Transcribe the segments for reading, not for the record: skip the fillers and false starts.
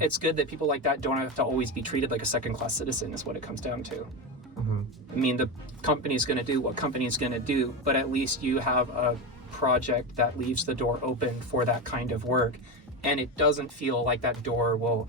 It's good that people like that don't have to always be treated like a second-class citizen is what it comes down to. I mean, the company's going to do what company's going to do, but at least you have a project that leaves the door open for that kind of work, and it doesn't feel like that door will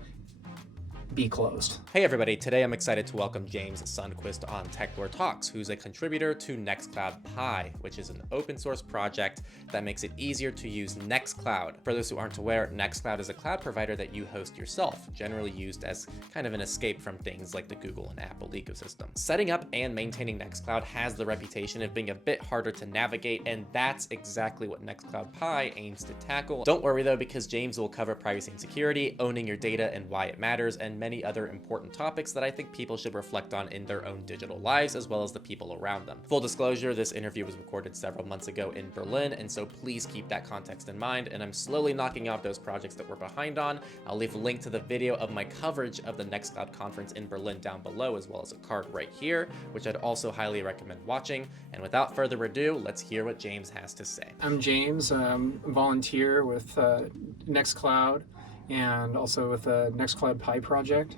be closed. Hey everybody, today I'm excited to welcome James Sundquist on Techlore Talks, who's a contributor to NextcloudPi, which is an open source project that makes it easier to use Nextcloud. For those who aren't aware, Nextcloud is a cloud provider that you host yourself, generally used as kind of an escape from things like the Google and Apple ecosystem. Setting up and maintaining Nextcloud has the reputation of being a bit harder to navigate, and that's exactly what NextcloudPi aims to tackle. Don't worry though, because James will cover privacy and security, owning your data and why it matters, and many other important topics that I think people should reflect on in their own digital lives, as well as the people around them. Full disclosure, this interview was recorded several months ago in Berlin, and so please keep that context in mind, and I'm slowly knocking out those projects that we're behind on. I'll leave a link to the video of my coverage of the Nextcloud Conference in Berlin down below, as well as a card right here, which I'd also highly recommend watching. And without further ado, let's hear what James has to say. I'm James, I'm a volunteer with Nextcloud and also with the NextcloudPi project.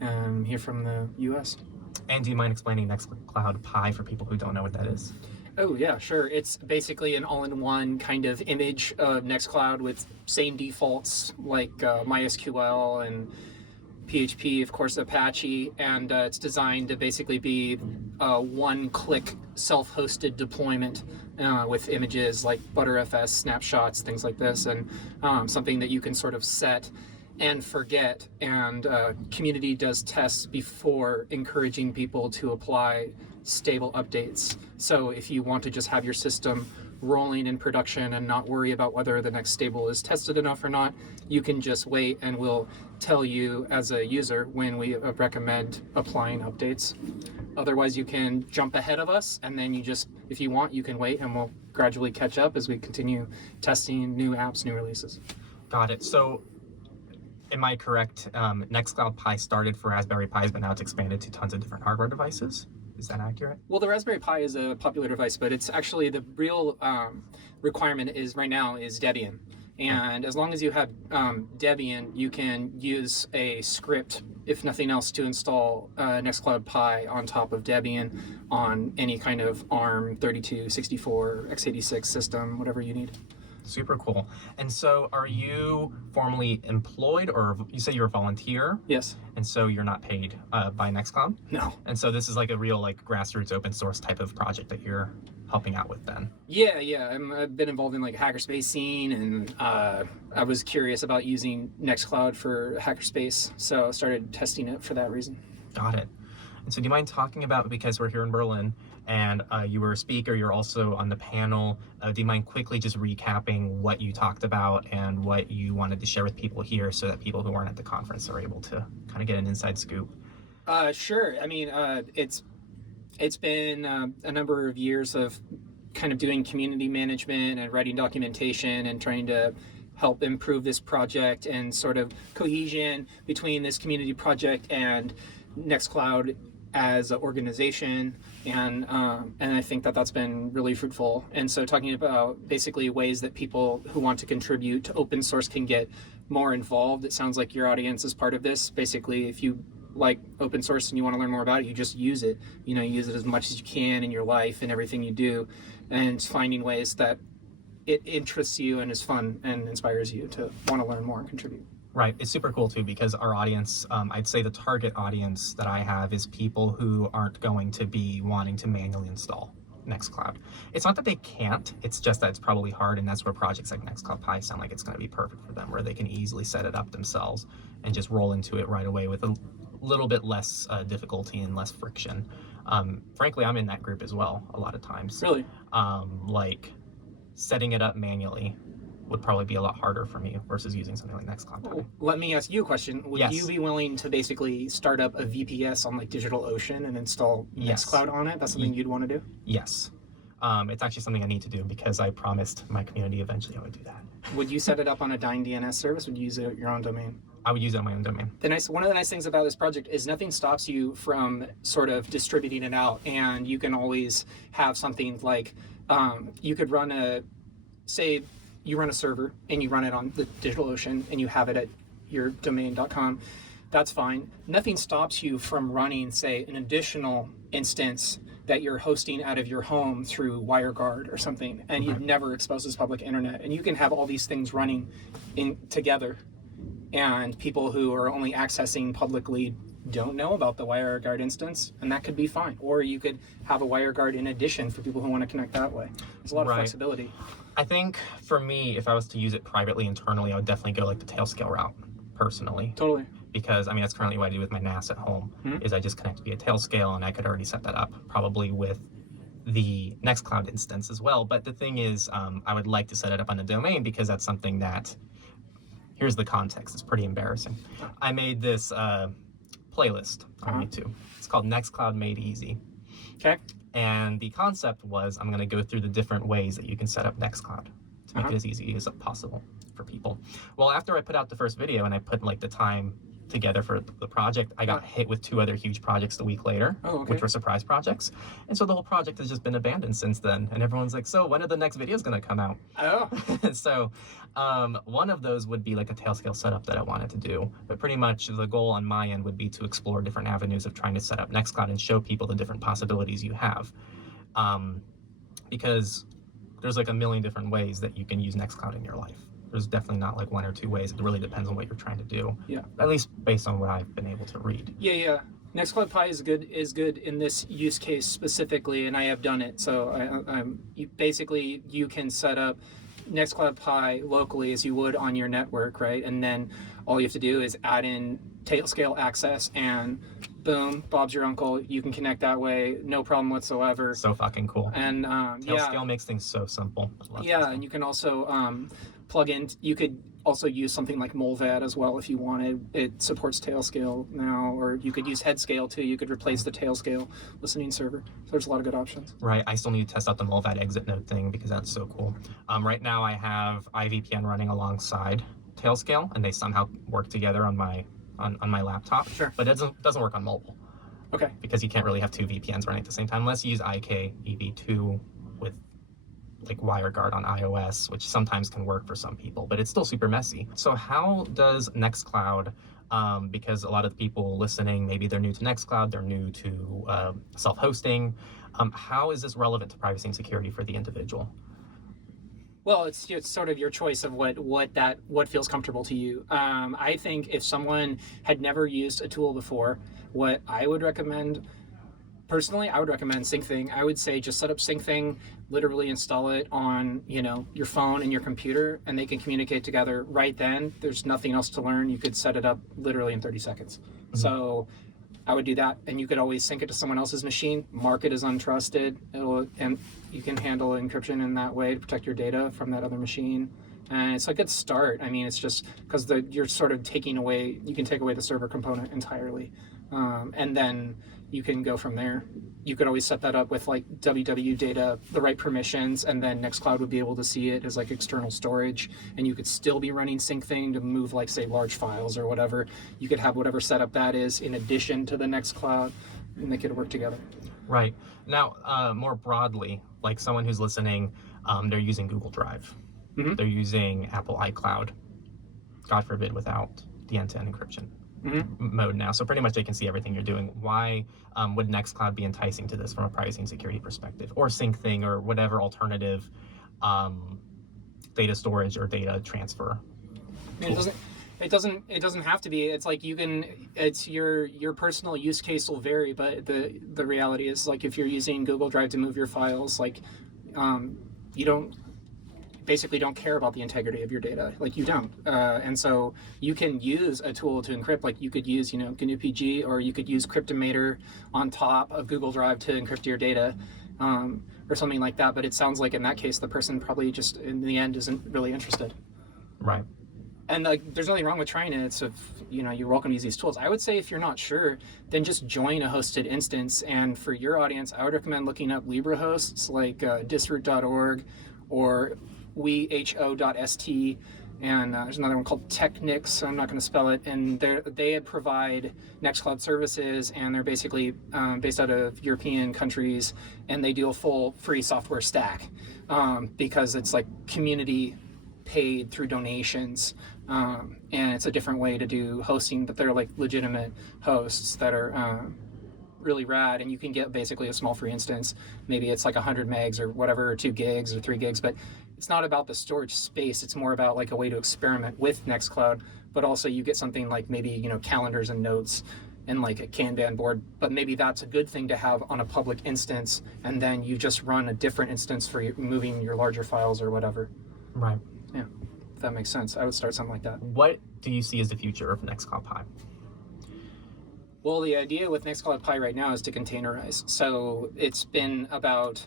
I'm here from the US. And do you mind explaining NextcloudPi for people who don't know what that is? Oh yeah, sure. It's basically an all-in-one kind of image of Nextcloud with same defaults like MySQL and PHP, of course Apache, and it's designed to basically be a one-click self-hosted deployment with images like Btrfs, snapshots, things like this, and something that you can sort of set and forget, and community does tests before encouraging people to apply stable updates. So if you want to just have your system rolling in production and not worry about whether the next stable is tested enough or not, you can just wait, and we'll tell you as a user when we recommend applying updates. Otherwise, you can jump ahead of us, and then you just, if you want, you can wait, and we'll gradually catch up as we continue testing new apps, new releases. Got it. So am I correct? NextcloudPi started for Raspberry Pis, but now it's expanded to tons of different hardware devices. Is that accurate? Well, the Raspberry Pi is a popular device, but it's actually the real requirement is right now is Debian. And as long as you have Debian, you can use a script, if nothing else, to install NextcloudPi on top of Debian on any kind of ARM 32, 64, x86 system, whatever you need. Super cool. And so are you formally employed, or you say you're a volunteer? Yes. And so you're not paid by Nextcloud? No. And so this is like a real grassroots open source type of project that you're helping out with then? Yeah. I've been involved in hackerspace scene, and I was curious about using Nextcloud for hackerspace, so I started testing it for that reason. Got it. And so do you mind talking about, because we're here in Berlin, and you were a speaker, you're also on the panel, do you mind quickly just recapping what you talked about and what you wanted to share with people here so that people who weren't at the conference are able to kind of get an inside scoop? Sure. I mean, it's been a number of years of kind of doing community management and writing documentation and trying to help improve this project, and sort of cohesion between this community project and Nextcloud as an organization, and I think that that's been really fruitful. And so talking about basically ways that people who want to contribute to open source can get more involved. It sounds like your audience is part of this. Basically, if you like open source and you want to learn more about it, you just use it. You use it as much as you can in your life and everything you do, and finding ways that it interests you and is fun and inspires you to want to learn more and contribute. Right. It's super cool too, because our audience, I'd say the target audience that I have is people who aren't going to be wanting to manually install Nextcloud. It's not that they can't, it's just that it's probably hard, and that's where projects like NextcloudPi sound like it's going to be perfect for them, where they can easily set it up themselves and just roll into it right away with a little bit less difficulty and less friction. Frankly, I'm in that group as well a lot of times. Really? Setting it up manually would probably be a lot harder for me versus using something like NextcloudPi. Let me ask you a question. Would Yes. you be willing to basically start up a VPS on DigitalOcean and install Yes. Nextcloud on it? That's something you'd want to do? Yes. It's actually something I need to do, because I promised my community eventually I would do that. Would you set it up on a dying DNS service? Would you use it at your own domain? I would use it on my own domain. One of the nice things about this project is nothing stops you from sort of distributing it out, and you can always have something like you could run say you run a server and you run it on the DigitalOcean and you have it at your domain.com. That's fine. Nothing stops you from running, say, an additional instance that you're hosting out of your home through WireGuard or something, and you've never exposed this public internet. And you can have all these things running in together, and people who are only accessing publicly don't know about the WireGuard instance, and that could be fine. Or you could have a WireGuard in addition for people who want to connect that way. There's a lot of flexibility. I think for me, if I was to use it privately internally, I would definitely go like the Tailscale route, personally. Totally. Because I mean, that's currently what I do with my NAS at home, is I just connect via Tailscale, and I could already set that up probably with the Nextcloud instance as well. But the thing is, I would like to set it up on the domain, because that's something that, here's the context, it's pretty embarrassing. I made this playlist on YouTube. It's called Nextcloud Made Easy. Okay. And the concept was, I'm going to go through the different ways that you can set up Nextcloud to make it as easy as possible for people. Well, after I put out the first video and I put like the time together for the project, I got hit with 2 other huge projects a week later, which were surprise projects. And so the whole project has just been abandoned since then. And everyone's like, so when are the next videos going to come out? So one of those would be like a Tailscale setup that I wanted to do. But pretty much the goal on my end would be to explore different avenues of trying to set up Nextcloud and show people the different possibilities you have. Because there's like a million different ways that you can use Nextcloud in your life. There's definitely not like 1 or 2 ways. It really depends on what you're trying to do. Yeah. At least based on what I've been able to read. Yeah. NextcloudPi is good in this use case specifically, and I have done it. So you can set up NextcloudPi locally as you would on your network, right? And then all you have to do is add in Tailscale access, and boom, Bob's your uncle. You can connect that way, no problem whatsoever. So fucking cool. And Tailscale makes things so simple. Yeah, and you can also plug in. You could also use something like Molvad as well if you wanted. It supports Tailscale now, or you could use Headscale too. You could replace the Tailscale listening server. So there's a lot of good options. Right. I still need to test out the Molvad exit node thing, because that's so cool. Right now I have iVPN running alongside Tailscale, and they somehow work together on my laptop. Sure. But it doesn't work on mobile. Okay. Because you can't really have 2 VPNs running at the same time unless you use IKEV2 with like WireGuard on iOS, which sometimes can work for some people, but it's still super messy. So how does Nextcloud, because a lot of the people listening, maybe they're new to Nextcloud, they're new to self-hosting, how is this relevant to privacy and security for the individual? Well, it's sort of your choice of what feels comfortable to you. I think if someone had never used a tool before, what I would recommend, personally, I would recommend SyncThing. I would say just set up SyncThing, literally install it on your phone and your computer, and they can communicate together right then. There's nothing else to learn. You could set it up literally in 30 seconds. So I would do that, and you could always sync it to someone else's machine, mark it as untrusted, and you can handle encryption in that way to protect your data from that other machine. And it's a good start. I mean, it's just because you're sort of you can take away the server component entirely. And then you can go from there. You could always set that up with like WW data, the right permissions, and then Nextcloud would be able to see it as like external storage, and you could still be running SyncThing to move like, say, large files or whatever. You could have whatever setup that is in addition to the Nextcloud, and they could work together. Right. Now, more broadly, like someone who's listening, they're using Google Drive. They're using Apple iCloud, God forbid, without the end-to-end encryption mode now. So pretty much they can see everything you're doing. Why would Nextcloud be enticing to this from a privacy and security perspective, or SyncThing, or whatever alternative data storage or data transfer tool? It doesn't have to be. It's like it's your personal use case will vary, but the reality is, like, if you're using Google Drive to move your files, like you basically don't care about the integrity of your data. Like, you don't. And so you can use a tool to encrypt. Like, you could use, GNU-PG, or you could use Cryptomator on top of Google Drive to encrypt your data, or something like that. But it sounds like in that case, the person probably just in the end isn't really interested. Right. And there's nothing wrong with trying it. So you're welcome to use these tools. I would say if you're not sure, then just join a hosted instance. And for your audience, I would recommend looking up LibreHosts like disroot.org or weho.st, and there's another one called Technix, so I'm not going to spell it, and they provide Nextcloud services, and they're basically based out of European countries, and they do a full free software stack, because it's like community paid through donations, and it's a different way to do hosting, but they're like legitimate hosts that are really rad, and you can get basically a small free instance. Maybe it's like 100 megs or whatever, or 2 gigs or 3 gigs, but it's not about the storage space. It's more about like a way to experiment with Nextcloud, but also you get something like maybe, you know, calendars and notes and like a Kanban board, but maybe that's a good thing to have on a public instance, and then you just run a different instance for moving your larger files or whatever. Right. Yeah, if that makes sense. I would start something like that. What do you see as the future of NextcloudPi? Well, the idea with NextcloudPi right now is to containerize. So it's been about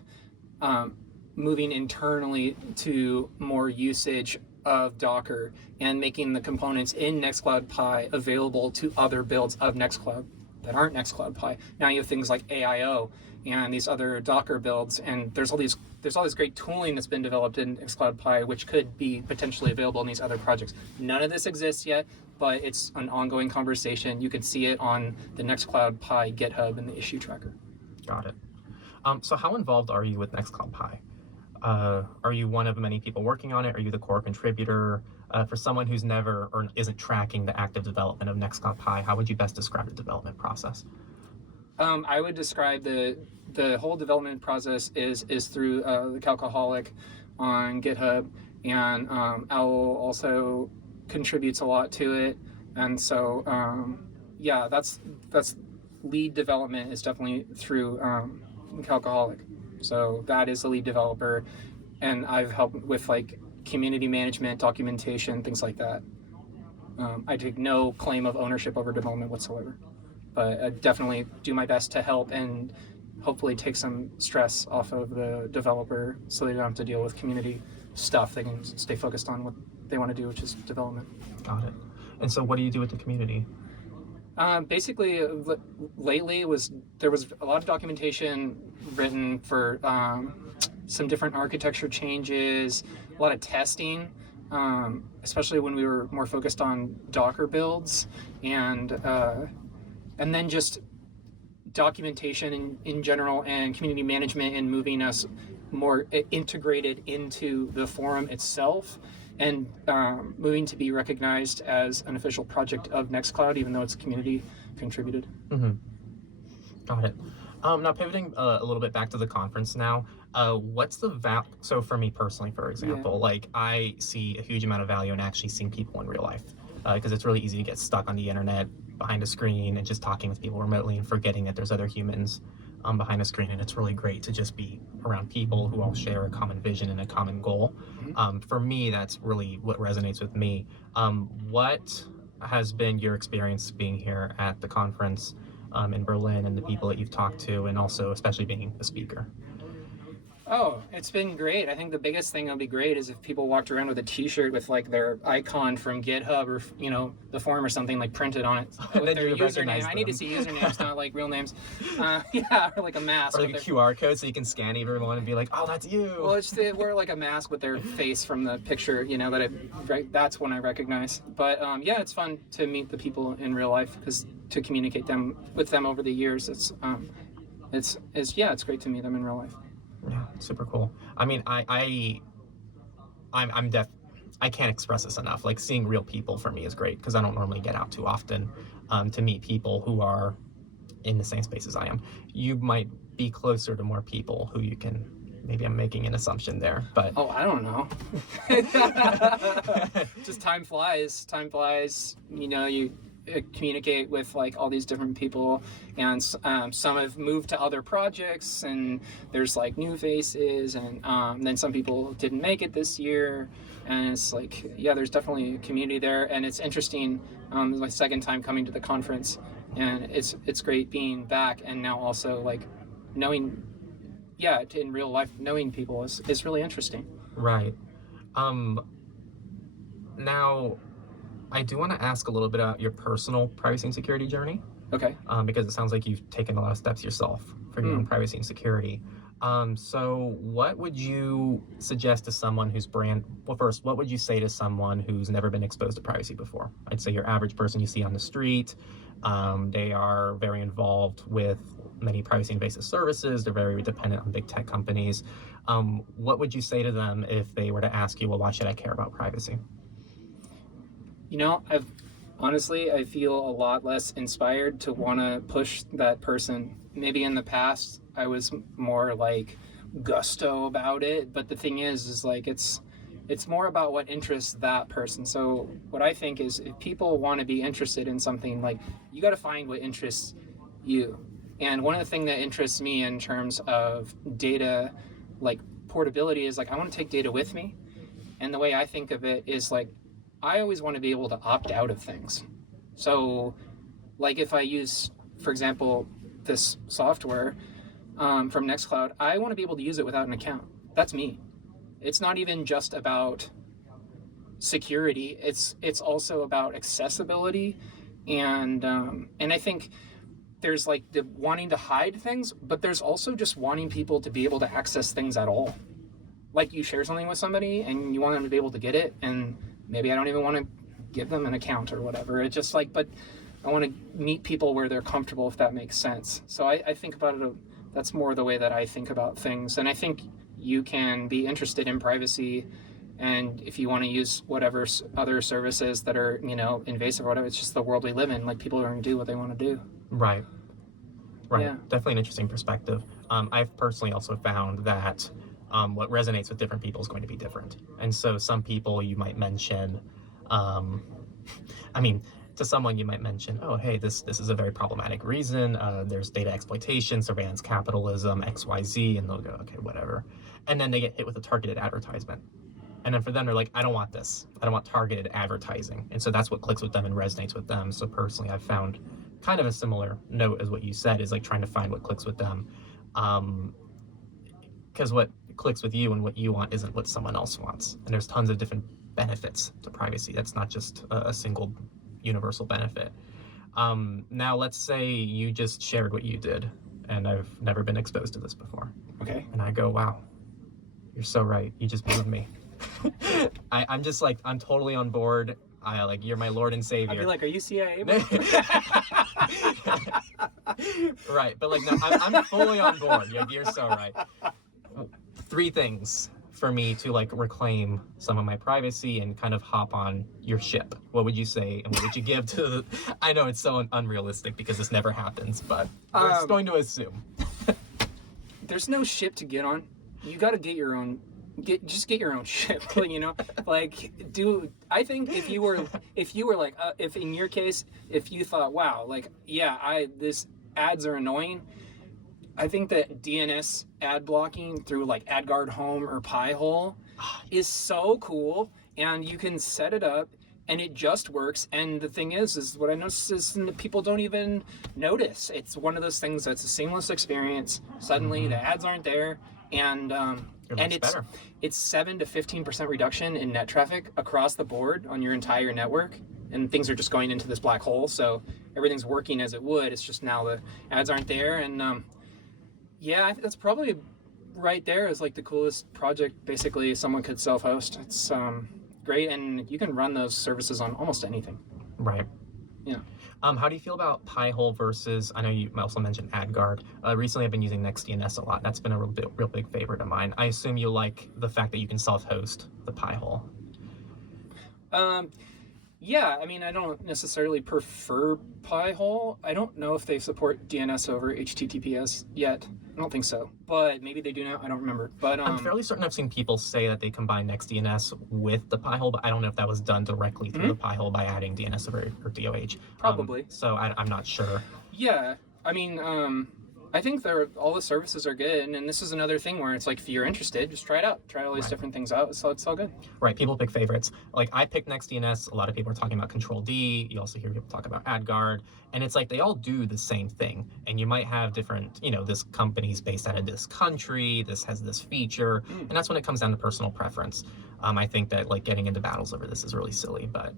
moving internally to more usage of Docker and making the components in NextcloudPi available to other builds of Nextcloud that aren't NextcloudPi. Now you have things like AIO and these other Docker builds, and there's all this great tooling that's been developed in NextcloudPi, which could be potentially available in these other projects. None of this exists yet, but it's an ongoing conversation. You can see it on the NextcloudPi GitHub and the issue tracker. Got it. So how involved are you with NextcloudPi? Are you one of many people working on it? Are you the core contributor? For someone who's never or isn't tracking the active development of NextcloudPi, how would you best describe the development process? I would describe the whole development process is through the Calcaholic on GitHub, and Owl also contributes a lot to it, and so yeah, that's lead development is definitely through Calcaholic. So that is the lead developer, and I've helped with like community management, documentation, things like that. I take no claim of ownership over development whatsoever, but I definitely do my best to help and hopefully take some stress off of the developer so they don't have to deal with community stuff. They can stay focused on what they want to do, which is development. Got it. And so what do you do with the community? Basically, lately there was a lot of documentation written for some different architecture changes, a lot of testing, especially when we were more focused on Docker builds, and then just documentation in general and community management, and moving us more integrated into the forum itself, and moving to be recognized as an official project of Nextcloud, even though it's community contributed. Mm-hmm. Got it. Now pivoting a little bit back to the conference now, what's the so for me personally, for example, like I see a huge amount of value in actually seeing people in real life, because it's really easy to get stuck on the internet behind a screen and just talking with people remotely and forgetting that there's other humans behind a screen, and it's really great to just be around people who all share a common vision and a common goal. For me, that's really what resonates with me. What has been your experience being here at the conference in Berlin, and the people that you've talked to, and also especially being a speaker? Oh, it's been great. I think the biggest thing that would be great is if people walked around with a t-shirt with like their icon from GitHub or, you know, the forum or something like printed on it with their username. I need to see usernames, not like real names. Yeah, or like a mask. Or like a QR code so you can scan everyone and be like, oh, that's you. Well, they wear like a mask with their face from the picture, you know, that's when I recognize. But yeah, it's fun to meet the people in real life, because to communicate with them over the years, it's great to meet them in real life. Yeah, super cool. I mean, I can't express this enough. Like, seeing real people for me is great, because I don't normally get out too often to meet people who are in the same space as I am. You might be closer to more people who you can, maybe I'm making an assumption there, but... Oh, I don't know. Just time flies. You know, you communicate with like all these different people, and some have moved to other projects, and there's like new faces, and then some people didn't make it this year, and it's like, yeah, there's definitely a community there, and it's interesting. It's my second time coming to the conference, and it's great being back, and now also like knowing, yeah, in real life, knowing people is really interesting. Right. Now, I do want to ask a little bit about your personal privacy and security journey. Okay. Because it sounds like you've taken a lot of steps yourself for your own privacy and security. So what would you suggest to someone who's first, what would you say to someone who's never been exposed to privacy before? I'd say your average person you see on the street. They are very involved with many privacy invasive services. They're very dependent on big tech companies. What would you say to them if they were to ask you, well, why should I care about privacy? I've honestly, I feel a lot less inspired to want to push that person. Maybe in the past I was more like gusto about it, but the thing is like it's more about what interests that person. So what I think is, if people want to be interested in something, like, you got to find what interests you. And one of the things that interests me in terms of data, like portability, is like, I want to take data with me. And the way I think of it is like, I always want to be able to opt out of things. So like if I use, for example, this software from Nextcloud, I want to be able to use it without an account. That's me. It's not even just about security. It's also about accessibility, and I think there's like the wanting to hide things, but there's also just wanting people to be able to access things at all. Like, you share something with somebody and you want them to be able to get it, and maybe I don't even want to give them an account or whatever. It's just like, but I want to meet people where they're comfortable, if that makes sense. So I think about it. That's more the way that I think about things, and I think you can be interested in privacy, and if you want to use whatever other services that are, invasive or whatever, it's just the world we live in. Like, people are going to do what they want to do. Right. Yeah. Definitely an interesting perspective. I've personally also found that what resonates with different people is going to be different. And so some people you might mention, to someone you might mention, oh, hey, this is a very problematic reason. There's data exploitation, surveillance capitalism, XYZ, and they'll go, okay, whatever. And then they get hit with a targeted advertisement. And then for them, they're like, I don't want this. I don't want targeted advertising. And so that's what clicks with them and resonates with them. So personally, I've found kind of a similar note as what you said, is like trying to find what clicks with them. Because what clicks with you and what you want isn't what someone else wants. And there's tons of different benefits to privacy. That's not just a single universal benefit. Now, let's say you just shared what you did, and I've never been exposed to this before. Okay. And I go, wow, you're so right. You just moved me. I'm just like, I'm totally on board. You're my Lord and Savior. I'd be like, are you CIA? Right, but like, no, I'm fully on board. You're so right. 3 things for me to like reclaim some of my privacy and kind of hop on your ship. What would you say, and what would you give to I know it's so unrealistic because this never happens, but we're just going to assume. There's no ship to get on. You got to get your own. Just get your own ship. Like, I think if you were like, if in your case, if you thought, wow, like, yeah, this ads are annoying, I think that DNS ad blocking through like AdGuard Home or Pi-hole is so cool, and you can set it up and it just works. And the thing is what I noticed is that people don't even notice. It's one of those things that's a seamless experience. Suddenly the ads aren't there, and it's 7 to 15% reduction in net traffic across the board on your entire network, and things are just going into this black hole. So everything's working as it would. It's just now the ads aren't there, and I think that's probably right there is like the coolest project. Basically, someone could self-host. It's great, and you can run those services on almost anything. Right. Yeah. How do you feel about Pi-hole versus, I know you also mentioned AdGuard. Recently I've been using NextDNS a lot. That's been a real big favorite of mine. I assume you like the fact that you can self-host the Pi-hole. Yeah, I don't necessarily prefer Pi-hole. I don't know if they support DNS over HTTPS yet. I don't think so, but maybe they do now. I don't remember. But I'm fairly certain I've seen people say that they combine NextDNS with the Pi-hole, but I don't know if that was done directly through the Pi-hole by adding DNS over or DOH. Probably. So I'm not sure. Yeah, I think all the services are good, and this is another thing where it's like, if you're interested, just try it out. Try all these different things out, so it's all good. Right, people pick favorites. Like, I picked NextDNS. A lot of people are talking about Control D. You also hear people talk about AdGuard, and it's like they all do the same thing. And you might have different, this company's based out of this country, this has this feature, and that's when it comes down to personal preference. I think that like getting into battles over this is really silly, but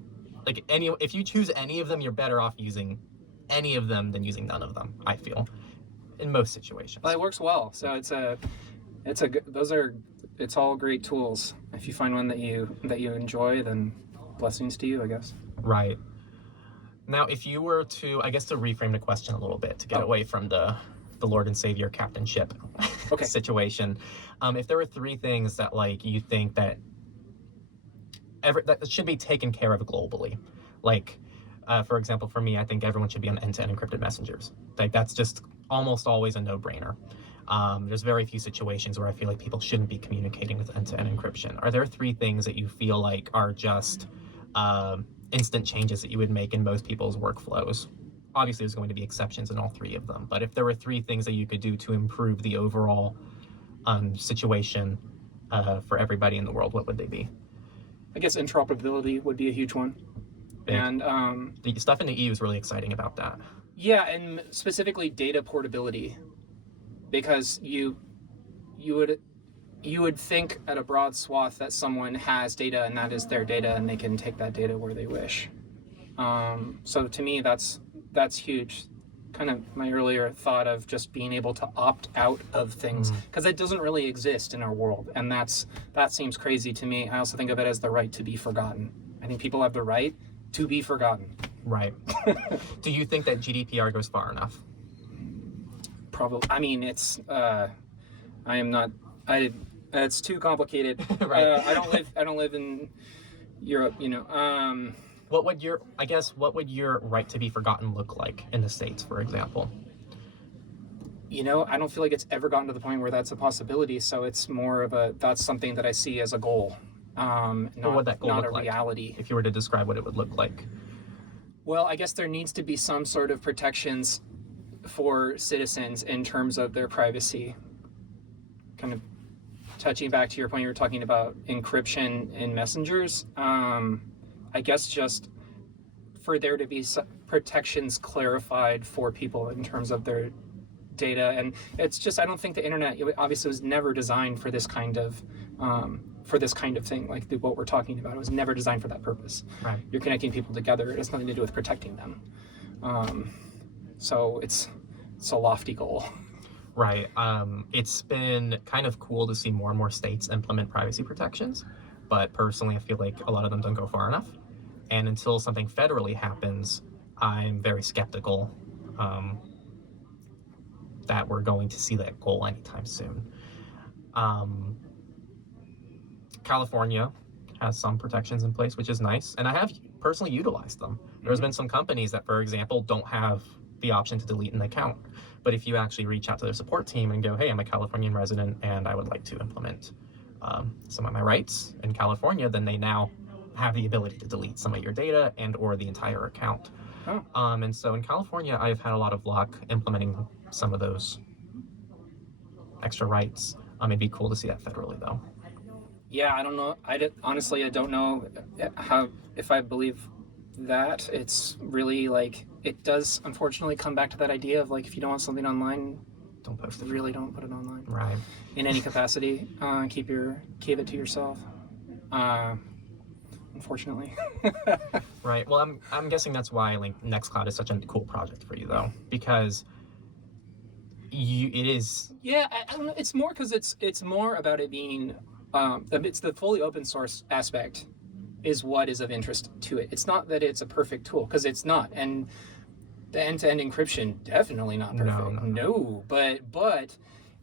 like if you choose any of them, you're better off using any of them than using none of them, I feel. In most situations. Well, it works well. So it's all great tools. If you find one that you enjoy, then blessings to you, I guess. Right. Now, if you were to, I guess, to reframe the question a little bit, to get away from the Lord and Savior captainship situation, if there were 3 things that like you think that should be taken care of globally, Like, for example, for me, I think everyone should be on end-to-end encrypted messengers. Like, that's just almost always a no-brainer. There's very few situations where I feel like people shouldn't be communicating with end-to-end encryption. Are there 3 things that you feel like are just instant changes that you would make in most people's workflows? Obviously, there's going to be exceptions in all 3 of them, but if there were 3 things that you could do to improve the overall situation for everybody in the world, what would they be? I guess interoperability would be a huge one. Big. And the stuff in the EU is really exciting about that. yeah, and specifically data portability, because you would think at a broad swath that someone has data and that is their data and they can take that data where they wish. So to me, that's huge. Kind of my earlier thought of just being able to opt out of things, because that doesn't really exist in our world, and that seems crazy to me. I also think of it as the right to be forgotten. I think people have the right to be forgotten. Right. Do you think that GDPR goes far enough? Probably. I mean, it's it's too complicated. Right. I don't live in Europe, you know. What would your right to be forgotten look like in the States, for example? You know, I don't feel like it's ever gotten to the point where that's a possibility, so it's more of that's something that I see as a goal, What would that goal not look a like, reality. if you were to describe what it would look like? Well, I guess there needs to be some sort of protections for citizens in terms of their privacy. Kind of touching back to your point, you were talking about encryption in messengers. I guess just for there to be protections clarified for people in terms of their data. And it's just, I don't think the internet obviously was never designed for this kind of thing, like what we're talking about. It was never designed for that purpose. Right. You're connecting people together. It has nothing to do with protecting them. So it's a lofty goal. Right. It's been kind of cool to see more and more states implement privacy protections, but personally I feel like a lot of them don't go far enough. And until something federally happens, I'm very skeptical that we're going to see that goal anytime soon. California has some protections in place, which is nice, and I have personally utilized them. There's been some companies that, for example, don't have the option to delete an account, but if you actually reach out to their support team and go, hey, I'm a Californian resident and I would like to implement some of my rights in California, then they now have the ability to delete some of your data and or the entire account. Oh. And so in California, I've had a lot of luck implementing some of those extra rights. It'd be cool to see that federally, though. Yeah, I don't know. Honestly, I don't know if I believe that. It's really like, it does unfortunately come back to that idea of like, if you don't want something online, Don't post it. really don't put it online. Right. In any capacity. Keep it to yourself. Unfortunately. Right. Well, I'm guessing that's why like Nextcloud is such a cool project for you, though, because it is. Yeah, I don't know. It's more because it's more about it being it's the fully open source aspect is what is of interest to it. It's not that it's a perfect tool, because it's not, and the end-to-end encryption definitely not perfect. No. But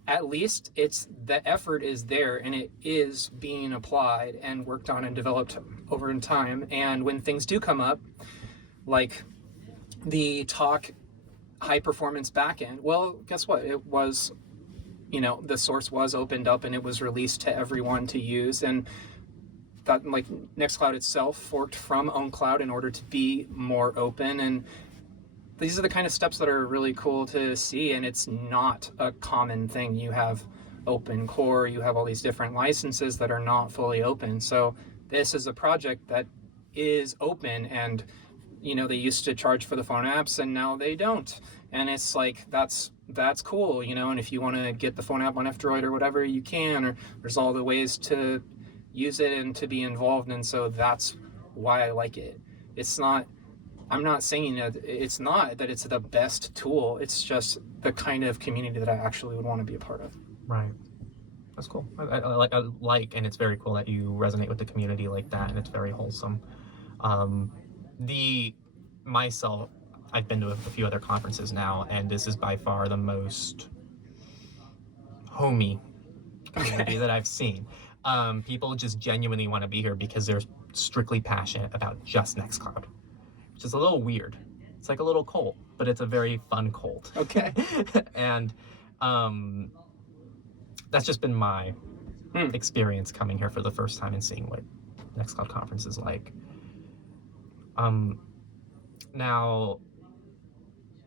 at least the effort is there and it is being applied and worked on and developed over in time. And when things do come up, like the high performance backend, well, guess what? It was, the source was opened up and it was released to everyone to use. And that, like, Nextcloud itself forked from OwnCloud in order to be more open. And these are the kind of steps that are really cool to see, and it's not a common thing. You have open core, you have all these different licenses that are not fully open. So this is a project that is open, and they used to charge for the phone apps and now they don't. And it's like, that's cool, and if you want to get the phone app on F-Droid or whatever, you can, or there's all the ways to use it and to be involved. And so that's why I like it. I'm not saying that it's the best tool. It's just the kind of community that I actually would want to be a part of. Right. That's cool. I like, and it's very cool that you resonate with the community like that, and it's very wholesome. Myself, I've been to a few other conferences now, and this is by far the most homey community that I've seen. People just genuinely want to be here because they're strictly passionate about just Nextcloud. which is a little weird. It's like a little cult, but it's a very fun cult. Okay. And that's just been my experience coming here for the first time and seeing what Nextcloud Conference is like. Now,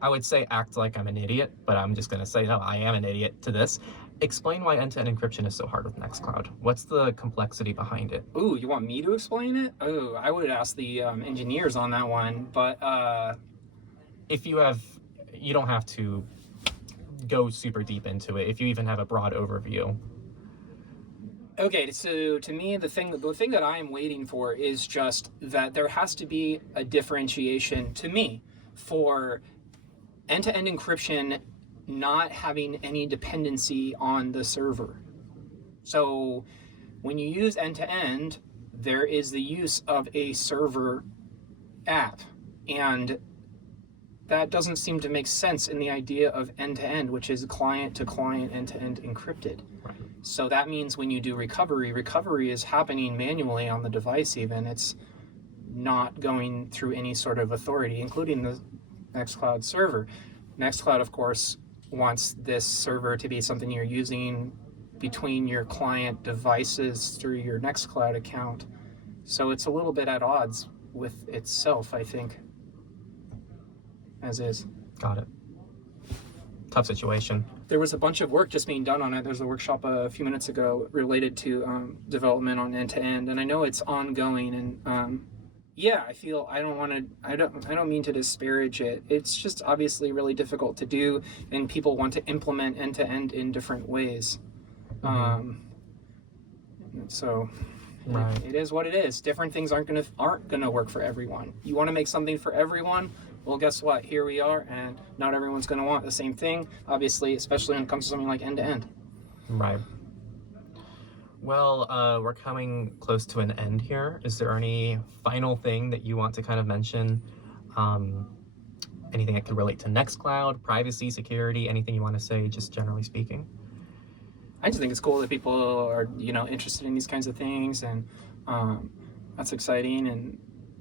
I would say act like I'm an idiot, but I'm just going to say, no, I am an idiot to this. Explain why end-to-end encryption is so hard with Nextcloud. What's the complexity behind it? Ooh, you want me to explain it? Oh, I would ask the engineers on that one, but... If you don't have to go super deep into it. If you even have a broad overview. Okay, so to me, the thing that I am waiting for is just that there has to be a differentiation, to me, for end-to-end encryption not having any dependency on the server. So when you use end-to-end, there is the use of a server app, and that doesn't seem to make sense in the idea of end-to-end, which is client-to-client end-to-end encrypted. Right. So that means when you do recovery is happening manually on the device even. It's not going through any sort of authority, including the Nextcloud server. Nextcloud, of course, wants this server to be something you're using between your client devices through your Nextcloud account. So it's a little bit at odds with itself, I think, as is. Got it. Tough situation. There was a bunch of work just being done on it. There was a workshop a few minutes ago related to development on end-to-end, and I know it's ongoing. And yeah, I don't mean to disparage it. It's just obviously really difficult to do, and people want to implement end-to-end in different ways. So right. it is what it is. Different things aren't gonna work for everyone. You want to make something for everyone? Well, guess what? Here we are, and not everyone's going to want the same thing, obviously, especially when it comes to something like end-to-end. Right. Well, we're coming close to an end here. Is there any final thing that you want to kind of mention? Anything that could relate to Nextcloud, privacy, security, anything you want to say, just generally speaking? I just think it's cool that people are, interested in these kinds of things, and that's exciting, and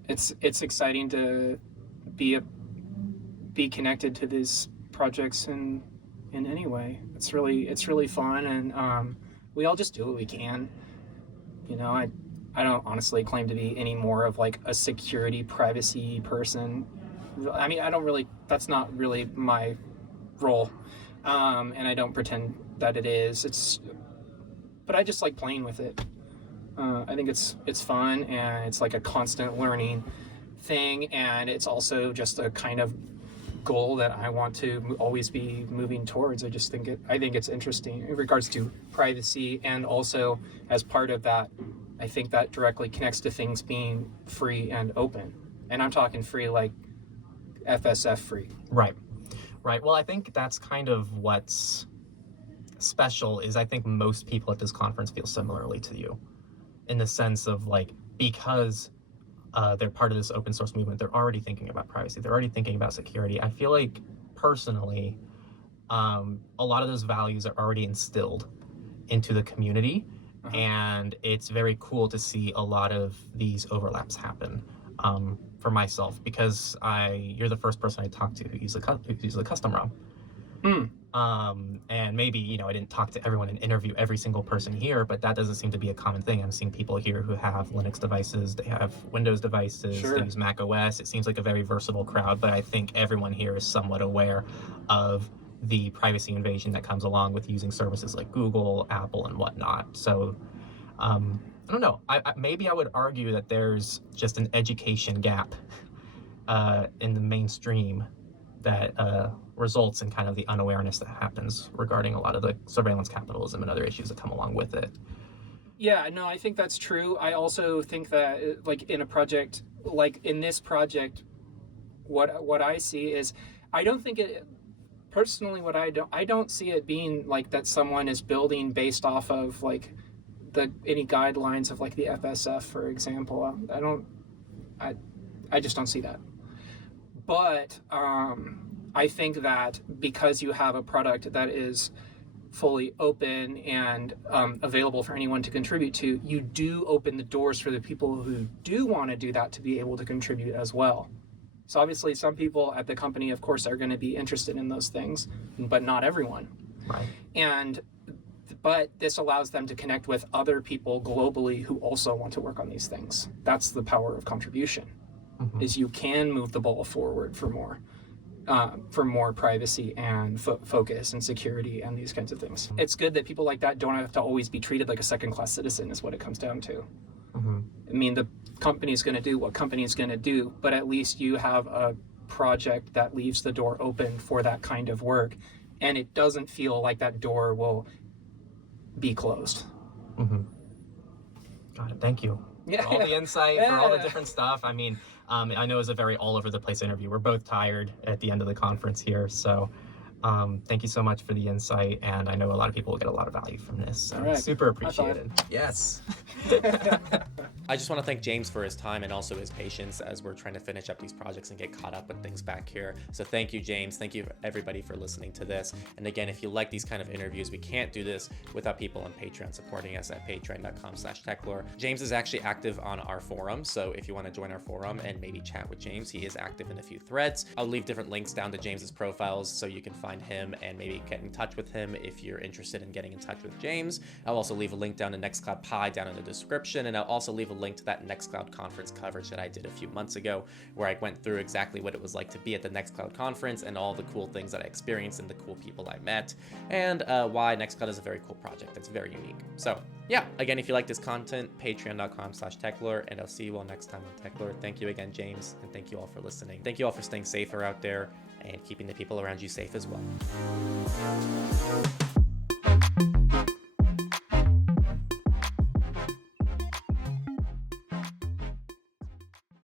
it's exciting to be connected to these projects in any way. It's really fun, and we all just do what we can. I don't honestly claim to be any more of like a security privacy person. I mean, that's not really my role, and I don't pretend that it is. But I just like playing with it. I think it's fun, and it's like a constant learning thing, and it's also just a kind of goal that I want to always be moving towards. I think it's interesting in regards to privacy, and also as part of that, I think that directly connects to things being free and open. And I'm talking free like FSF free. Right. Well, I think that's kind of what's special is I think most people at this conference feel similarly to you, in the sense of like, because they're part of this open source movement, they're already thinking about privacy, they're already thinking about security. I feel like personally, a lot of those values are already instilled into the community, and it's very cool to see a lot of these overlaps happen for myself, because you're the first person I talked to who uses a custom ROM. And maybe, I didn't talk to everyone and interview every single person here, but that doesn't seem to be a common thing. I'm seeing people here who have Linux devices, they have Windows devices, Sure. They use Mac OS. It seems like a very versatile crowd, but I think everyone here is somewhat aware of the privacy invasion that comes along with using services like Google, Apple, and whatnot. So, I don't know. Maybe I would argue that there's just an education gap in the mainstream that results in kind of the unawareness that happens regarding a lot of the surveillance capitalism and other issues that come along with it. Yeah, no, I think that's true. I also think that, like, in a project, like in this project, what I see is, I don't think it, personally, I don't see it being like that someone is building based off of like any guidelines of like the FSF, for example. I just don't see that. But I think that because you have a product that is fully open and available for anyone to contribute to, you do open the doors for the people who do want to do that to be able to contribute as well. So obviously some people at the company, of course, are going to be interested in those things, but not everyone. Right. But this allows them to connect with other people globally who also want to work on these things. That's the power of contribution, is you can move the ball forward for more privacy and focus and security and these kinds of things. It's good that people like that don't have to always be treated like a second-class citizen is what it comes down to. I mean, the company's going to do what company's going to do, but at least you have a project that leaves the door open for that kind of work, and it doesn't feel like that door will be closed. Got it. Thank you for all the insight, for all the different stuff. I mean, I know it was a very all over the place interview. We're both tired at the end of the conference here, so thank you so much for the insight, and I know a lot of people will get a lot of value from this, so right. super appreciated. Yes. I just want to thank James for his time and also his patience as we're trying to finish up these projects and get caught up with things back here. So thank you, James. Thank you, everybody, for listening to this. And again, if you like these kind of interviews, we can't do this without people on Patreon supporting us at patreon.com/Techlore. James is actually active on our forum, so if you want to join our forum and maybe chat with James, he is active in a few threads. I'll leave different links down to James's profiles so you can find him and maybe get in touch with him if you're interested in getting in touch with James. I'll also leave a link down to NextcloudPi down in the description, and I'll also leave a link to that Nextcloud Conference coverage that I did a few months ago, where I went through exactly what it was like to be at the Nextcloud Conference and all the cool things that I experienced and the cool people I met, and why Nextcloud is a very cool project that's very unique. So yeah, again, if you like this content, patreon.com/Techlore, and I'll see you all next time on Techlore. Thank you again, James, and thank you all for listening. Thank you all for staying safer out there and keeping the people around you safe as well.